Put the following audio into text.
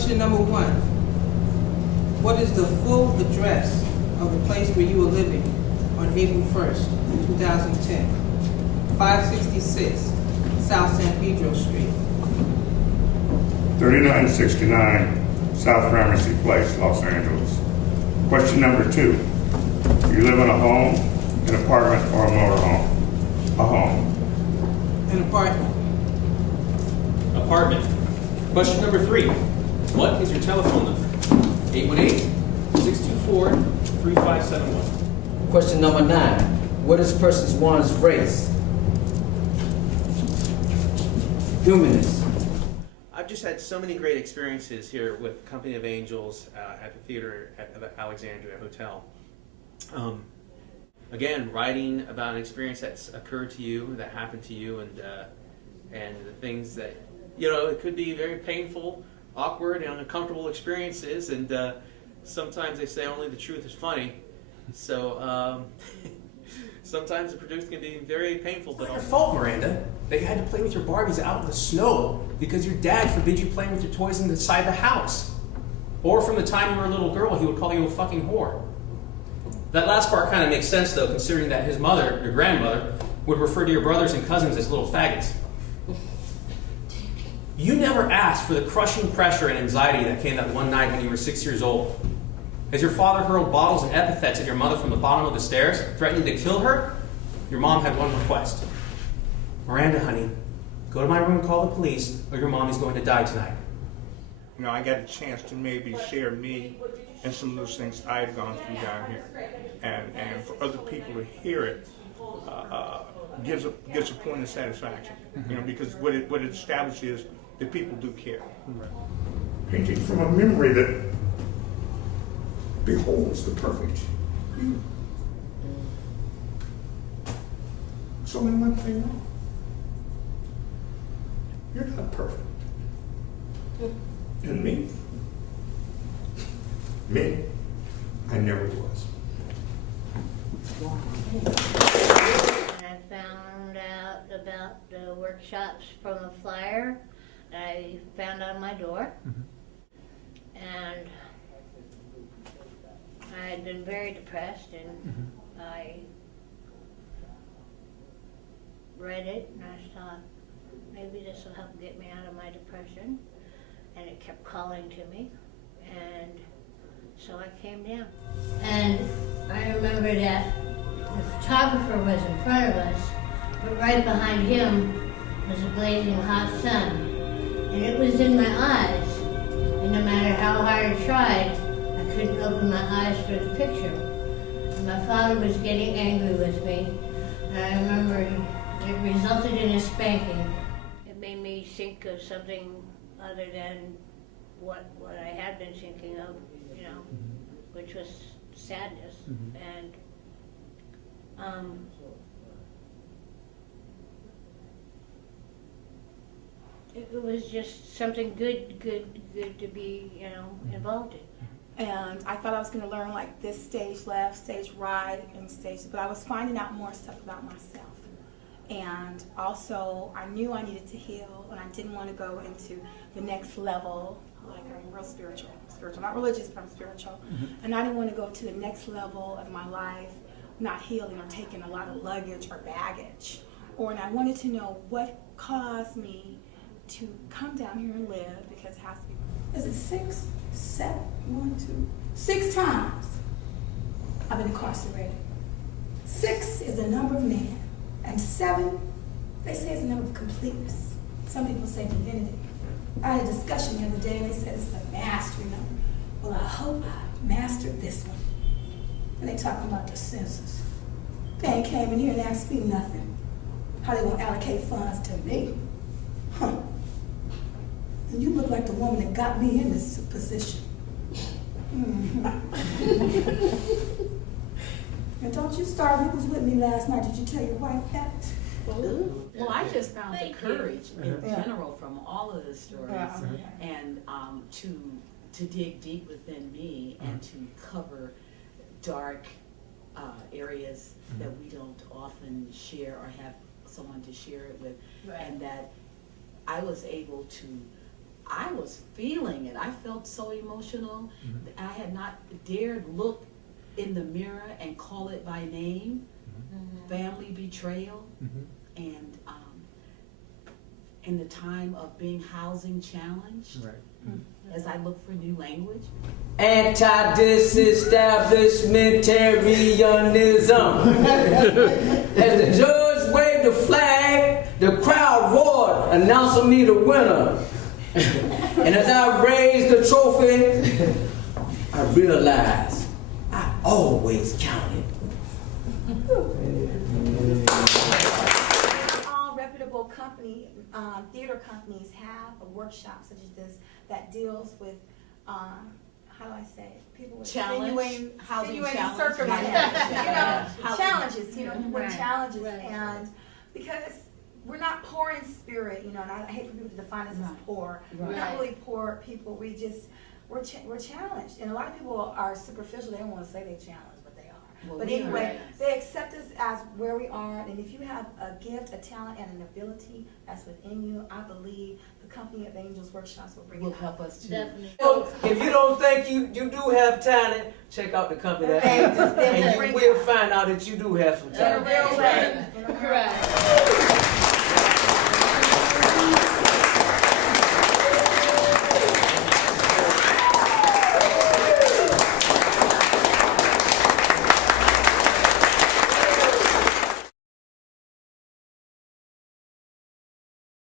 Question number 1. What is the full address of the place where you were living on April 1st, 2010? 566 South San Pedro Street. 3969 South Gramercy Place, Los Angeles. Question number 2. You live in a home, an apartment, or a motorhome? A home. An apartment. Apartment. Question number 3. What is your telephone number? 818-624-3571. Question number 9. What is person one's race? Humanist. I've just had so many great experiences here with Company of Angels at the theater at the Alexandria Hotel. Again, writing about an experience that's occurred to you, that happened to you, and the things that, it could be very painful, awkward, and uncomfortable experiences, and sometimes they say only the truth is funny. So sometimes the produce can be very painful. But It's not your fault, Miranda. They had to play with your Barbies out in the snow because your dad forbid you playing with your toys inside the house. Or from the time you were a little girl, he would call you a fucking whore. That last part kind of makes sense, though, considering that his mother, your grandmother, would refer to your brothers and cousins as little faggots. You never asked for the crushing pressure and anxiety that came that one night when you were 6 years old. As your father hurled bottles and epithets at your mother from the bottom of the stairs, threatening to kill her, your mom had one request. Miranda, honey, go to my room and call the police, or your mom is going to die tonight. I got a chance to maybe share me and some of those things I've gone through down here. And for other people to hear it gives a point of satisfaction. Because what it establishes is that people do care. Painting from a memory that beholds the perfect you. It's only one thing wrong. You're not perfect. And me? Me? I never was. I found out about the workshops from a flyer that I found on my door. And I had been very depressed, and I read it and I thought, maybe this will help get me out of my depression. And it kept calling to me, and so I came down. And I remember that the photographer was in front of us, but right behind him was a blazing hot sun. And it was in my eyes, and no matter how hard I tried, I couldn't open my eyes for the picture. And my father was getting angry with me, and I remember it resulted in a spanking. It made me think of something other than what I had been thinking of, which was sadness. And it was just something good to be, involved in. And I thought I was going to learn like this stage left, stage right, and stage, but I was finding out more stuff about myself. And also, I knew I needed to heal, and I didn't want to go into the next level. Like, I'm real spiritual, not religious, but I'm spiritual. And I didn't want to go to the next level of my life, not healing or taking a lot of luggage or baggage. And I wanted to know what caused me to come down here and live, because it has to be. Is it 6, 7, 1, 2, 6 times I've been incarcerated. 6 is the number of man. And 7, they say it's a number of completeness. Some people say divinity. I had a discussion the other day and they said it's a mastery number. Well, I hope I mastered this one. And they talking about the census. They ain't came in here and asked me nothing. How they gonna allocate funds to me? Huh. And you look like the woman that got me in this position. And don't you start, you was with me last night. Did you tell your wife that? Well, I just found the courage in Yeah. general from all of the stories, and to dig deep within me and to cover dark areas that we don't often share or have someone to share it with, and that I was able to I was feeling it. I felt so emotional. Mm-hmm. I had not dared look in the mirror and call it by name. Family betrayal. And in the time of being housing challenged, Right. as I look for new language. Anti-disestablishmentarianism. As the judge waved the flag, the crowd roared, announcing me the winner. And as I raised the trophy, I realized I always counted. All reputable theater companies have a workshop such as this that deals with, how do I say it? People with Challenge, housing extenuating challenge. circumstances, challenges, Right, challenges, right. and because we're not poor in spirit, and I hate for people to define us as Right. poor. Right. We're not really poor people. We're challenged, and a lot of people are superficial. They don't want to say they're challenged, but they are. Well, But we anyway, are. they accept us as where we are, and if you have a gift, a talent, and an ability that's within you, I believe the Company of Angels workshops will bring Will it out. help us to. Definitely. If you don't think you do have talent, check out the company of Okay, Angels, then and you bring will it out. find out that you do have some In a talent. real way. In a real way. Right.